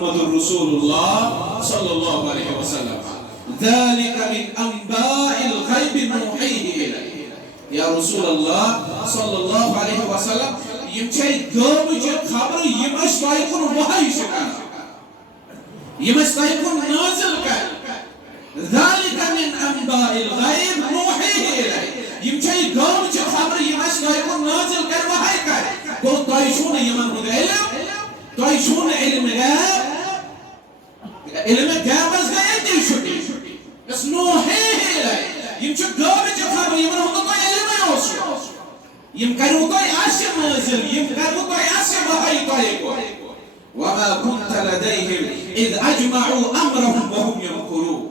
محمد رسول الله صلى الله عليه وسلم ذلك من أنباء الغيب نوحيه إليه يا رسول الله صلى الله عليه وسلم يمشي قومك خبر يمش طيقون وحي شكرا يمش طيقون نازل كان ذلك من أنباء الغيب نوحيه إليه يمشي قومك خبر يمش طيقون نازل كان وحي كان قلت طيشون يمن هذا علم طيشون علم غيب علم غيب بس غيب تيشوتي بس نوحيه إليه يمشي قومك خبر يمن هذا طي علم يوصل يمكن طي عشر نازل يمكن طي عشر وحي طيقون وما كنت لديهم إذ أجمعوا أمرهم وهم يمكرون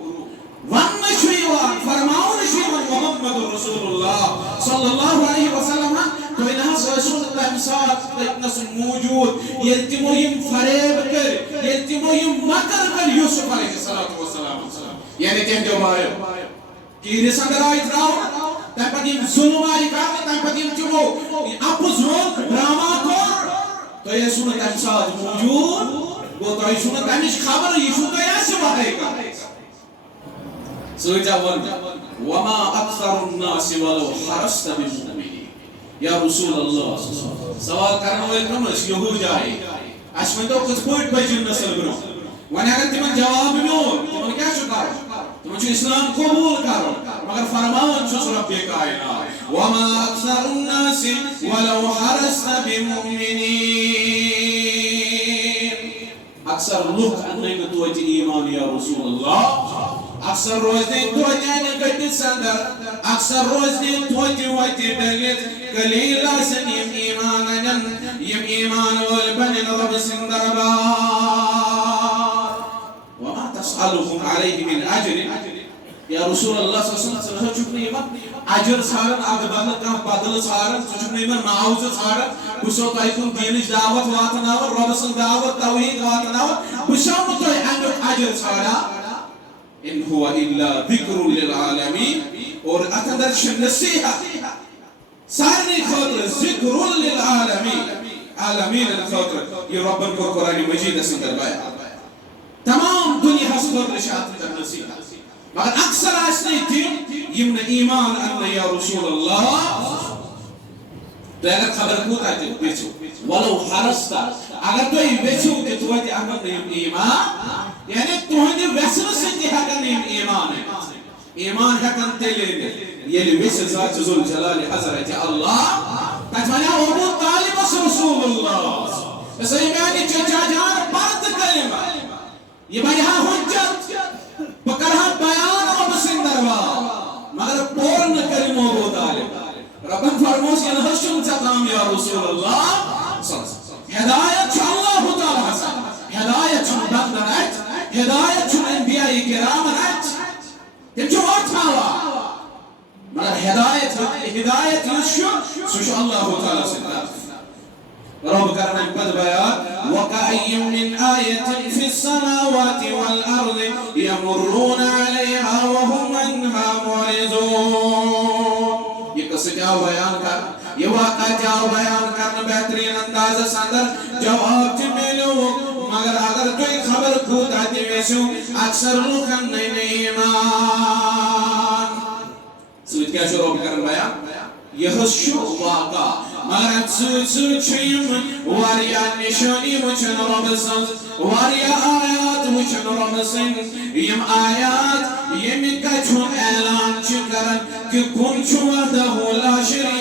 والنشويوان فرماون شويوان محمد رسول الله صلى الله عليه وسلم تو ناس رسول الله مساعد ناس موجود يلتموهم فريب كر يلتموهم مكر كر يوسف عليه الصلاة والسلام يعني كم جوابه كيري سندراي تراو تبديم ظلماي كام تبديم جمو أبوزون براماكور تو يسون تمساد موجود वो तो यीशु ने तमिश खबर यीशु तो ऐसे बताएगा سويتاون وما أكثر الناس ولو حرصت بالمؤمنين يا رسول الله سوال करने वाले कमस यहूदाई अश्वंतो कुछ कोट बजन नस्ल बनो वने अगर तुम जवाब नो तुम क्या शुकार तुम जो इस्लाम कबूल करो मगर फरमान जो रब कायनात وما أكثر الناس ولو حرصت بالمؤمنين अक्सर लोग अन्य को तो ईमान या रसूल अल्लाह अक्सर रोज ने तो जाने कट संदर अक्सर रोज ने तो वति बगत कलीला सन यम ईमान वल बन रब सिंदरबा वमा तसअलुहुम अलैहि मिन अजर या रसूल अल्लाह सल्लल्लाहु अलैहि वसल्लम चुकने इमन अजर सारन अगबल का बदल सारन चुकने इमन माउज सारन बुसो ताइकुन दीनिश दावत वातनाव रबसन दावत तौहीद वातनाव बुसो तो अजर सारा इन हुआ इल्ला ज़िक्रुन लिल आलमीन और अतंदर नसीहा सारे खातिर ज़िक्रुन लिल आलमीन आलमीन खातिर ये रब्बन को कुरान मजीद से करवाया तमाम दुनिया हस्बर निशात नसीहा मगर अक्सर आसने थी यमन ईमान अन्न या रसूल अल्लाह तो अगर खबर को ताते बेचो वलो हरस्ता अगर तो ये बेचो तो तुझे अमन ईमान यानी तुझे वैसे से हकन ईमान है ईमान हकन तेले ये वैसे ज़ात जुल जलाल हज़रत अल्लाह तजमाना अबू तालिब रसूलुल्लाह ऐसे यानी चचा जान बात कलेमा ये बया हुज्जत पकड़ा बयान रब सिंदरवा मगर पूर्ण कलिमो अबू तालिब रबन फरमोस ये हशम सलाम या रसूल अल्लाह हिदायत अल्लाह ताला हसन हिदायत बंदरत हिदायत अंबिया किरामत तजो अथवा मगर हिदायत यशु सुश अल्लाह ताला सिंदर रब करना पद बयान वकाय्य मिन आयतिन फिस समावाति वल अर्द यमुर्रून अलैहा व हुम अन्हा मुरिदून ये कैसे क्या बयान कर ये वाक़ा क्या बयान करना बेहतरीन अंदाज़ संदर जवाब मिलो मगर अगर कोई खबर खुद आती वैसे अक्सर लोग नहीं ईमान सूझ क्या शुरू करना बयान यह शो वाक़ा मगर सुचुम वारिया निशानी मुझन रबसन वारिया आयात मुझन रबसन यम आयात ये मिका चुन ऐलान चुकरन कि कुन चुवा दहुला शरी